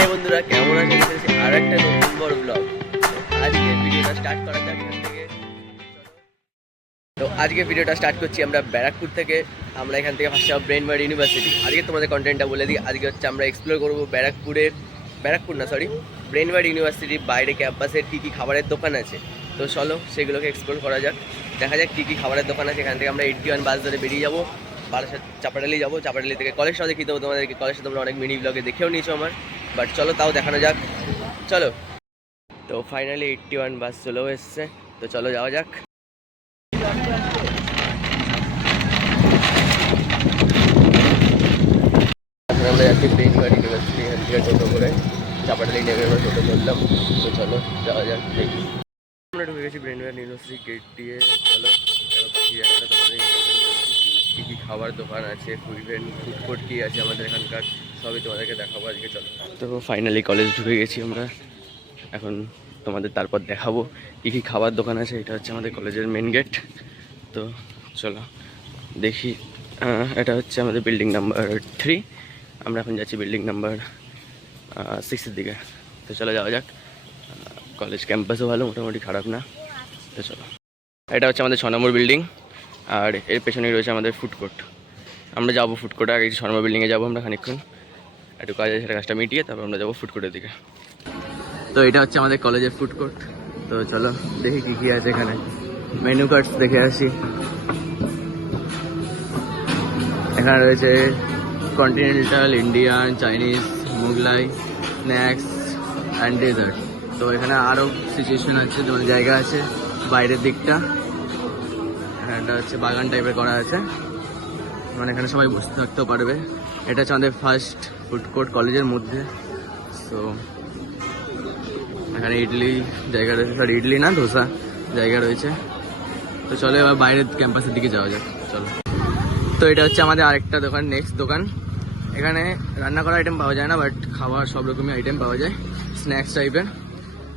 এই বন্ধুরা কেমন আছেন? আর একটা নতুন বড় ব্লগ। আজকে ভিডিওটা স্টার্ট করা যাক এখান থেকে। তো আজকে ভিডিওটা স্টার্ট করছি আমরা ব্যারাকপুর থেকে। আমরা এখান থেকে ফার্স্ট যাবো ব্রেনওয়ার্ড ইউনিভার্সিটি। আজকে তোমাদের কন্টেন্টটা বলে দিই। আজকে হচ্ছে আমরা এক্সপ্লোর করবো ব্রেনওয়ার্ড ইউনিভার্সিটির বাইরে ক্যাম্পাসের কী কী খাবারের দোকান আছে। তো চলো সেগুলোকে এক্সপ্লোর করা যাক, দেখা যাক কী কী খাবারের দোকান আছে। এখান থেকে আমরা 81 বাস ধরে বেরিয়ে যাবো, বারাসাত চাপাডালি যাবো। চাপাডালি থেকে কলেজটা দেখিয়ে দেবো তোমাদেরকে। কলেজটা তোমরা অনেক মিনি ব্লগে দেখেও নিয়েছো আমার, বাট চলো তাও দেখানো যাক। চলো, তো ফাইনালি 81 বাস চলেও এসছে। তো চলো যাওয়া যাক। এখন আমরা যাচ্ছি ব্রেনওয়ার্ড ইউনিভার্সিটি। এখান থেকে টোটো করে চাপাডালি নেমে আমরা টোটো করলাম। তো চলো যাওয়া যাক, দেখি। আমরা ঢুকে গেছি ব্রেনওয়ার্ড ইউনিভার্সিটি গেট দিয়ে। চলো এবার বাকি জায়গাটা তোমাদের কী কী খাবার দোকান আছে, ফুড কোর্ট কী আছে আমাদের এখানকার, সবই তোমাদেরকে দেখাবো আজকে। চলো, তো ফাইনালি কলেজ ঢুকে গেছি আমরা। এখন তোমাদের তারপর দেখাবো কী কী খাবার দোকান আছে। এটা হচ্ছে আমাদের কলেজের মেন গেট। তো চলো দেখি। এটা হচ্ছে আমাদের বিল্ডিং নাম্বার 3। আমরা এখন যাচ্ছি বিল্ডিং নাম্বার 6-এর দিকে। তো চলো যাওয়া যাক। কলেজ ক্যাম্পাসও ভালো, মোটামুটি খারাপ না। তো চলো, এটা হচ্ছে আমাদের 6 নম্বর বিল্ডিং, আর এর পেছনেই রয়েছে আমাদের ফুড কোর্ট। আমরা যাবো ফুড কোর্টে, আগে 6 নম্বর বিল্ডিংয়ে যাবো আমরা খানিকক্ষণ, একটু কাজ আছে, সেটা কাজটা মিটিয়ে তারপর আমরা যাবো ফুড কোর্টের দিকে। তো এটা হচ্ছে আমাদের কলেজের ফুড কোর্ট। তো চলো দেখি কী কী আছে এখানে, মেনু কার্ডস দেখে আসি। এখানে রয়েছে continental, Indian, Chinese, Mughlai, snacks and dessert. তো এখানে আরও সিচুয়েশন আছে, তোমার জায়গা আছে বাইরের দিকটা। এটা হচ্ছে বাগান টাইপের করা আছে, মানে এখানে সবাই বসে থাকতেও পারবে। এটা হচ্ছে আমাদের ফার্স্ট ফুড কোর্ট কলেজের মধ্যে। সো এখানে ইডলি জায়গা রয়েছে, সরি ইডলি না, ধোসা জায়গা রয়েছে। তো চলো এবার বাইরের ক্যাম্পাসের দিকে যাওয়া যাক। চলো, তো এটা হচ্ছে আমাদের আরেকটা দোকান, নেক্সট দোকান। এখানে রান্না করা আইটেম পাওয়া যায় না, বাট খাবার সব রকমের আইটেম পাওয়া যায়, স্ন্যাক্স টাইপের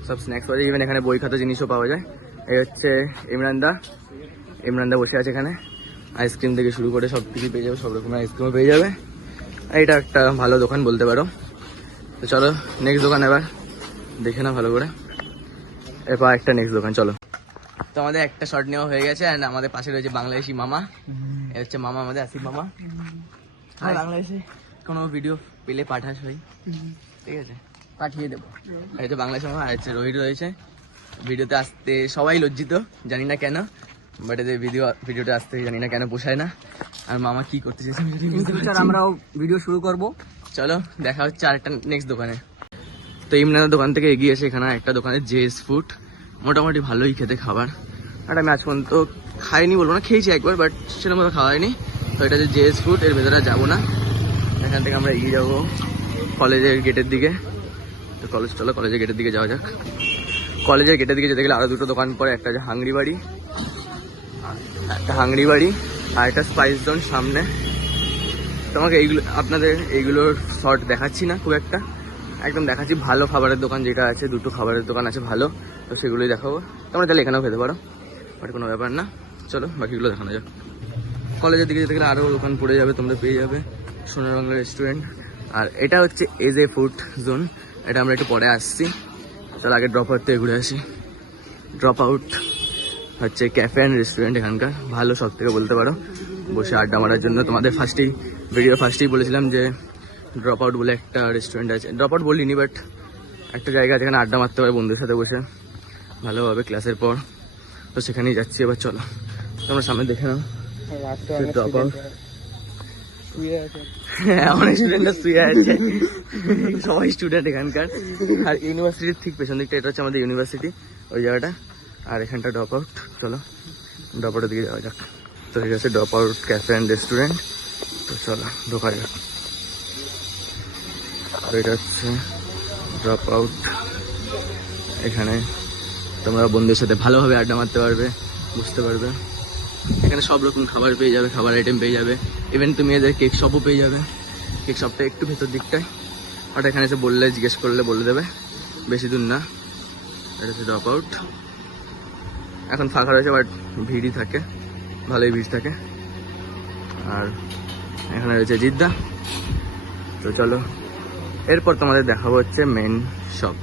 সব স্ন্যাক্স পাওয়া যায়। ইভেন এখানে বই খাতা জিনিসও পাওয়া যায়। এই হচ্ছে ইমরানদা বসে আছে এখানে। আইসক্রিম থেকে শুরু করে সব কিছু পেয়ে যাবে, সব রকমের আইসক্রিমও পেয়ে যাবে। এটা একটা ভালো দোকান বলতে পারো। তো চলো নেক্সট দোকান এবার দেখে না ভালো করে। এরপর একটা নেক্সট দোকান, চলো। তো আমাদের একটা শর্ট নেওয়া হয়ে গেছে, অ্যান্ড আমাদের পাশে রয়েছে বাংলাদেশি মামা। এ হচ্ছে মামা, আমাদের আসিফ মামা। বাংলাদেশে কোনো ভিডিও পেলে পাঠাস ভাই, ঠিক আছে, পাঠিয়ে দেবো। এই তো বাংলাদেশি মামা। আর হচ্ছে রোহিত রয়েছে। ভিডিওতে আসতে সবাই লজ্জিত, জানি না কেন, বাট এদের ভিডিওতে আসতে জানি না কেন পোষায় না। আর মামা কি করতে চাইছে আমরাও ভিডিও শুরু করব। চলো দেখা হচ্ছে আরেকটা নেক্সট দোকানে। তো ইমরানের দোকান থেকে এগিয়ে এসে এখানে একটা দোকানে জেএস ফুড, মোটামুটি ভালোই খেতে খাবার। আর আমি আজ পর্যন্ত খাইনি বলবো না, খেয়েছি একবার, বাট সেরকম ভাবে খাওয়া হয়নি। তো এটা হচ্ছে জেএস ফুড, এর ভেতরে যাবো না। এখান থেকে আমরা এগিয়ে যাবো কলেজের গেটের দিকে। তো চলো কলেজের গেটের দিকে যাওয়া যাক। কলেজের গেটের দিকে যেতে গেলে আরও দুটো দোকান পড়ে, একটা হচ্ছে হাংরি বাড়ি, আর একটা স্পাইস জোন সামনে। তোমাকে আপনাদের এইগুলোর শর্ট দেখাচ্ছি না খুব একটা, একদম দেখাচ্ছি ভালো খাবারের দোকান যেটা আছে। দুটো খাবারের দোকান আছে ভালো, তো সেগুলোই দেখাবো। তোমরা তাহলে এখানেও খেতে পারো, বাট কোনো ব্যাপার না। চলো বাকিগুলো দেখানো যাক। কলেজের দিকে যেতে গেলে আরও দোকান পড়ে যাবে, তোমরা পেয়ে যাবে সোনার বাংলা রেস্টুরেন্ট। আর এটা হচ্ছে এজ এ ফুড জোন, এটা আমরা একটু পরে আসছি। চলো আগে ড্রপ আউট থেকে ঘুরে আসি। ড্রপ আউট হচ্ছে ক্যাফে অ্যান্ড রেস্টুরেন্ট, এখানকার ভালো সব থেকে বলতে পারো, বসে আড্ডা মারার জন্য। তোমাদের ভিডিও ফার্স্টেই বলেছিলাম যে ড্রপ আউট বলে একটা রেস্টুরেন্ট আছে। ড্রপ আউট বলিনি, বাট একটা জায়গা আছে যেখানে আড্ডা মারতে পারে বন্ধুদের সাথে বসে ভালোভাবে ক্লাসের পর। তো সেখানেই যাচ্ছি এবার। চলো তোমরা সামনে দেখে নাও ড্রপ আউট। অনেক স্টুডেন্টরা শুয়ে আছে, সবাই স্টুডেন্ট এখানকার। আর ইউনিভার্সিটির ঠিক পেছন দিকটা, এটা হচ্ছে আমাদের ইউনিভার্সিটি ওই জায়গাটা। আর এখানটা ড্রপ আউট। চলো ড্রপ আউটের দিকে যাওয়া যাক। তো ঠিক আছে, drop out cafe and restaurant. তো চলো ঢোকা যাক। তো এটা হচ্ছে ড্রপ আউট। এখানে তোমরা বন্ধুদের সাথে ভালোভাবে আড্ডা মারতে পারবে, বুঝতে পারবে। এখানে সব রকম খাবার পেয়ে যাবে, খাবার আইটেম পেয়ে যাবে। ইভেন তুমি এদের কেক শপও পেয়ে যাবে। কেক শপটা একটু ভেতর দিকটায়, বাট এখানে এসে বললে, জিজ্ঞেস করলে বলে দেবে, বেশি দূর না। এটা হচ্ছে ড্রপ আউট। এখন ফাঁকা রয়েছে, বাট ভিড়ই থাকে, ভালোই ভিড় থাকে। আর এখানে রয়েছে জিদ্দা। তো চলো এরপর তোমাদের দেখাবো হচ্ছে মেন শপ।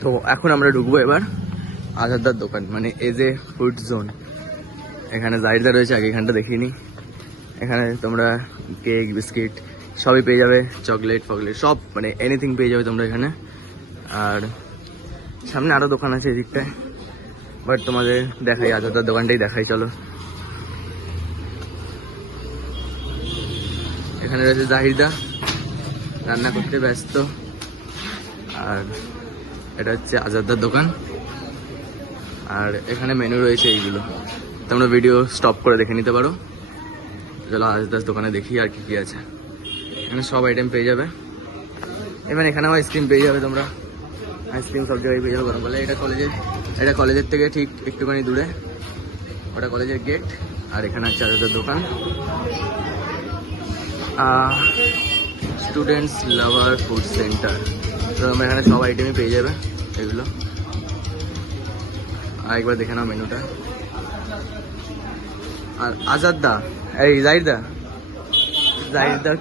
তো এখন আমরা ঢুকবো এবার আজাদদার দোকান, মানে এজ এ ফুড জোন। এখানে জাহিরদা রয়েছে, আগে এখানটা দেখিনি। এখানে তোমরা কেক, বিস্কিট সবই পেয়ে যাবে, চকলেট ফকলেট সব, মানে এনিথিং পেয়ে যাবে তোমরা এখানে। আর সামনে আরও দোকান আছে এই দিকটায়, বাট তোমাদের দেখাই, আজাদদার দোকানটাই দেখাই চলো। এখানে রয়েছে জাহিরদা, রান্না করতে ব্যস্ত। আর এটা হচ্ছে আজাদদার দোকান। আর এখানে মেনু রয়েছে এইগুলো, তোমরা ভিডিও স্টপ করে দেখে নিতে পারো। চলো আজাদদার দোকানে দেখি আর কি কি আছে। এখানে সব আইটেম পেয়ে যাবে, এবার এখানেও আইসক্রিম পেয়ে যাবে তোমরা। আইসক্রিম সব জায়গায় পেয়ে যাবে গরমকালে। এটা কলেজের থেকে ঠিক একটুখানি দূরে, ওটা কলেজের গেট। আর এখানে হচ্ছে আজাদদার দোকান, স্টুডেন্টস লাভার ফুড সেন্টার। তো তোমরা এখানে সব আইটেমই পেয়ে যাবে এগুলো। আর একবার দেখে নাও মেনুটা। আর আজাদদা, এই জাহিরদা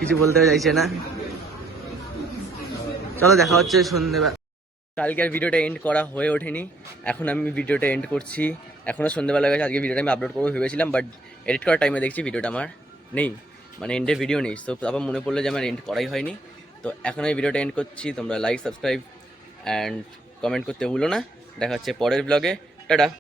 কিছু বলতে চাইছে না। চলো দেখা হচ্ছে সন্ধ্যেবেলা। কালকে আর ভিডিওটা এন্ড করা হয়ে ওঠেনি, এখন আমি ভিডিওটা এন্ড করছি। এখনও সন্ধ্যেবেলা গেছে, আজকে ভিডিওটা আমি আপলোড করবো ভেবেছিলাম, বাট এডিট করার টাইমে দেখছি ভিডিওটা আমার নেই, মানে এন্ডের ভিডিও নেই। তো তারপর মনে পড়লো যে আমার এন্ড করাই হয়নি। তো এখন আমি ভিডিওটা এন্ড করছি। তোমরা লাইক, সাবস্ক্রাইব অ্যান্ড কমেন্ট করতে ভুলো না। দেখা হচ্ছে পরের ব্লগে। টাটা।